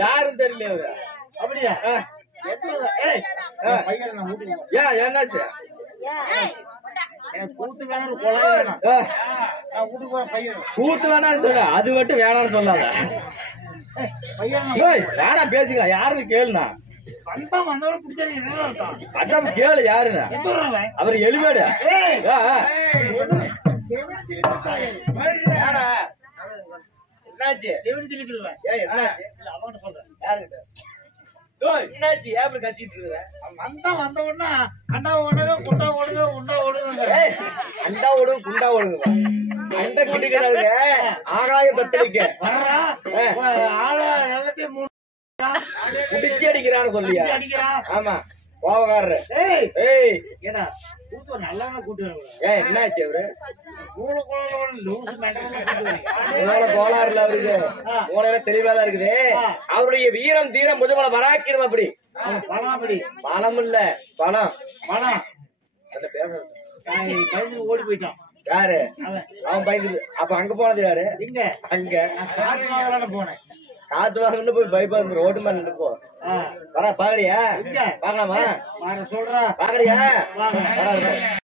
யாரும் தெரியல அப்படியா? என்னாச்சு? கூத்து வேணான்னு சொல்ல, அது மட்டும் வேணான்னு சொல்லாத. வேணாம் பேசிக்கலாம், யாருன்னு கேளுண்ணா. அதான் கேளு யாருன்னு. அவர் எலிவேடு. என்னாச்சு? என்னாச்சு? ஏன் கத்திட்டு இருக்கிற? வந்த உடனே அண்டா ஓடுங்க, குண்டா ஓடுங்க, உண்டா ஓடுங்க. அண்டா ஓடுங்க, குண்டா ஓடுங்க. அண்டை கிட்டுக்கிறாங்க, ஆகாயம் தத்தளிக்க குடிச்சு அடிக்கிறான்னு சொல்லியா? ஆமா, கோபக்காரரு. என்னாச்சு? அவரு கோளாறுல அவருக்கு மூளையில தெளிவாதான் இருக்குது. அவருடைய வீரம் தீரம் முதுமலை வராக்கிடும். அப்படி பணம் இல்ல, பணம் பணம் ஓடி போயிட்டான். யாரு? அவன் பயந்து. அப்ப அங்க போனது யாரு? இங்க அங்க போனேன். காத்து வாங்கன்னு போய் பயப்பா ரோட்டு மேல நின்று போ. வர பாக்குறியா? பாக்கலாமா? சொல்ற பாக்குறியா?